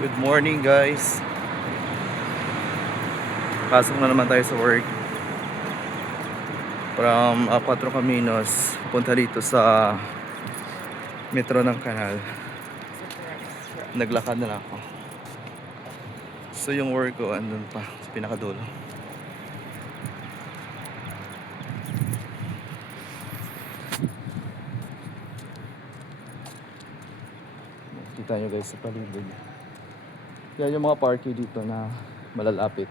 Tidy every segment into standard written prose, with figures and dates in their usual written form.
Good morning guys. Pasok na naman tayo sa work. From 4 Caminos punta dito sa metro ng Kanal. Naglakad na lang ako. So yung work ko andun pa sa pinakadulo. Kita nyo guys sa paligid. Yan yung mga parking dito na malalapit.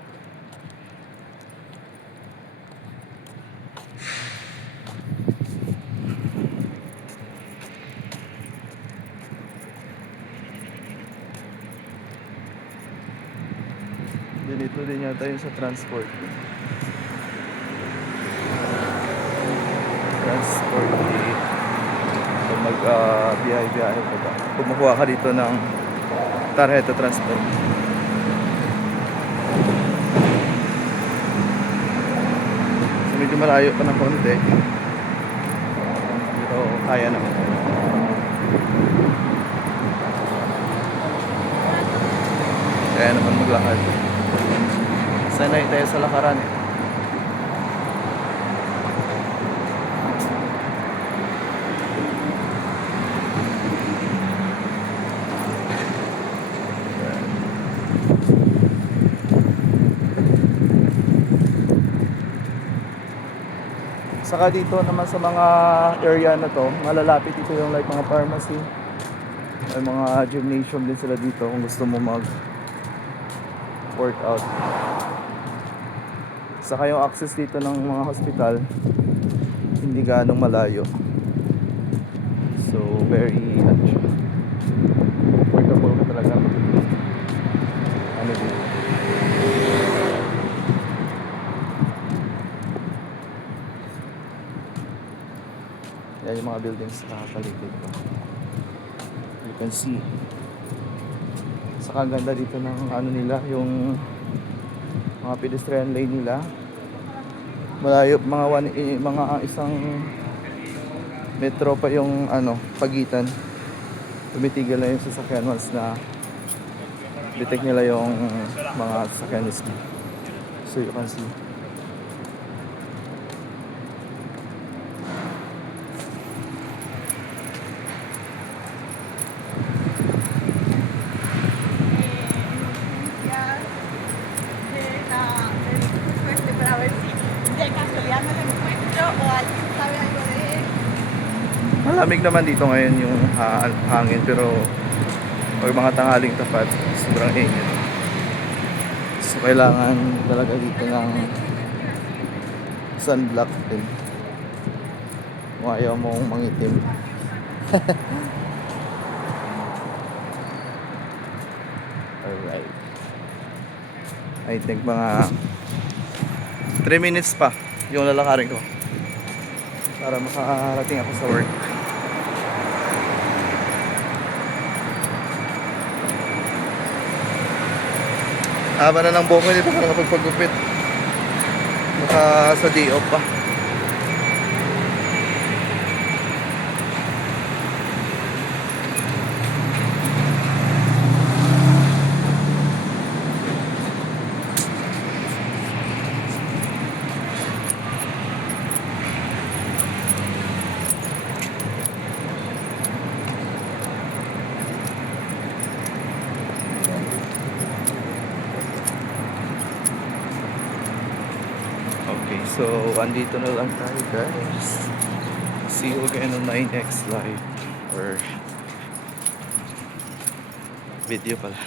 Dito din yata yung sa transport. Transport kung biyahe-biyahe ka ba. Kumukuha ka dito ng tarjeta transport. So medyo malayo pa ng konti. Pero kaya naman. Kaya naman maglakad. Sanay tayo sa lakaran eh. Saka dito naman sa mga area na to, malalapit dito yung like mga pharmacy. May mga gymnasium din sila dito kung gusto mo mag workout. Saka yung access dito ng mga hospital hindi ganong malayo. So very comfortable ka talaga. Ano dito? Yan yung mga buildings sa paligid ko. You can see. Saka ang ganda dito ng ano nila, yung mga pedestrian lane nila. Malayo, mga isang metro pa yung pagitan. Tumitigil na yung sasakyan once na detect nila yung mga sasakyan mismo. So you can see. Malamig naman dito ngayon yung hangin, pero pag mga tanghaling tapat sobrang init. So kailangan talaga dito ng sunblock din kung ayaw mong mangitim. Alright, I think mga 3 minutes pa yung lalakarin ko para makarating ako sa work. Haba na ng buhok ko dito para nakapagpagupit. Sa day off pa. Okay, so andito na lang tayo guys. See you again on my next live or video pala.